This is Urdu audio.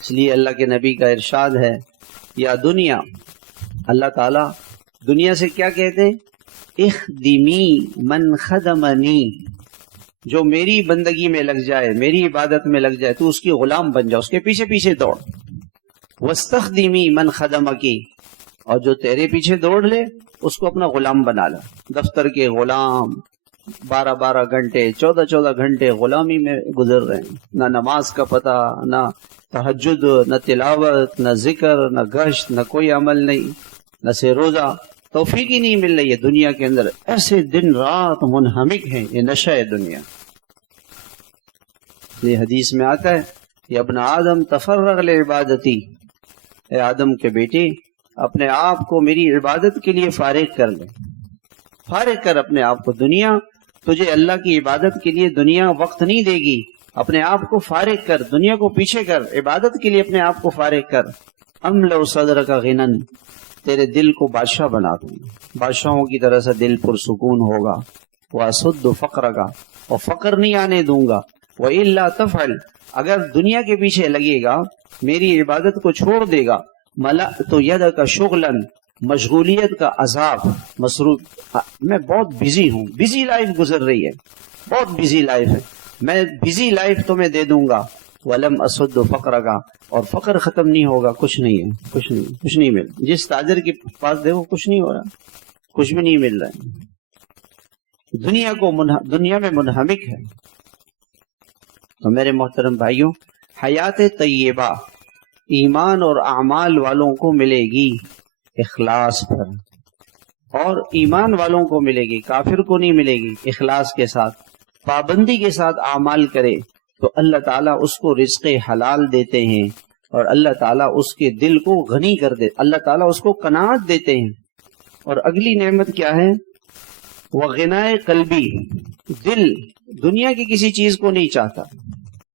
اس لیے اللہ کے نبی کا ارشاد ہے، یا دنیا، اللہ تعالیٰ دنیا سے کیا کہتے ہیں؟ اخدمی من خدمنی، جو میری بندگی میں لگ جائے، میری عبادت میں لگ جائے، تو اس کی غلام بن جا، اس کے پیچھے پیچھے دوڑ۔ واستخدمی من خدمکی، اور جو تیرے پیچھے دوڑ لے اس کو اپنا غلام بنا لا۔ دفتر کے غلام 12 گھنٹے 14 گھنٹے غلامی میں گزر رہے ہیں، نہ نماز کا پتہ، نہ تہجد، نہ تلاوت، نہ ذکر، نہ گشت، نہ کوئی عمل نہیں، نہ سے روزہ، توفیق ہی نہیں مل رہی ہے دنیا کے اندر۔ ایسے دن رات منہمک ہیں، یہ نشہ ہے دنیا۔ یہ حدیث میں آتا ہے، یا ابن آدم تفرغ لعبادتی، اے آدم کے بیٹے اپنے آپ کو میری عبادت کے لیے فارغ کر لے، فارغ کر اپنے آپ کو۔ دنیا تجھے اللہ کی عبادت کے لیے دنیا وقت نہیں دے گی، اپنے آپ کو فارغ کر، دنیا کو پیچھے کر، عبادت کے لیے اپنے آپ کو فارغ کر۔ املؤ صدرک غنن، تیرے دل کو بادشاہ بنا دوں گا، بادشاہوں کی طرح سے دل پرسکون ہوگا۔ واسد فقرک، اور فقر نہیں آنے دوں گا۔ وإلا تفعل، اگر دنیا کے پیچھے لگے گا، میری عبادت کو چھوڑ دے گا، ملأت یدک شغلا، مشغولیت کا عذاب، مصروف، میں بہت بزی ہوں، بزی لائف گزر رہی ہے، بہت بزی لائف ہے، میں بزی لائف تمہیں دے دوں گا۔ ولم اسد فقرک، اور فقر ختم نہیں ہوگا، کچھ نہیں ہے، کچھ نہیں مل، جس تاجر کے پاس دیکھو کچھ نہیں ہو رہا، کچھ بھی نہیں مل رہا ہے، دنیا میں منہمک ہے۔ تو میرے محترم بھائیوں، حیات طیبہ ایمان اور اعمال والوں کو ملے گی اخلاص پر، اور ایمان والوں کو ملے گی، کافر کو نہیں ملے گی۔ اخلاص کے ساتھ، پابندی کے ساتھ اعمال کرے تو اللہ تعالیٰ اس کو رزق حلال دیتے ہیں، اور اللہ تعالیٰ اس کے دل کو غنی کر دے، اللہ تعالیٰ اس کو قناعت دیتے ہیں۔ اور اگلی نعمت کیا ہے؟ وہ غنائے قلبی، دل دنیا کی کسی چیز کو نہیں چاہتا،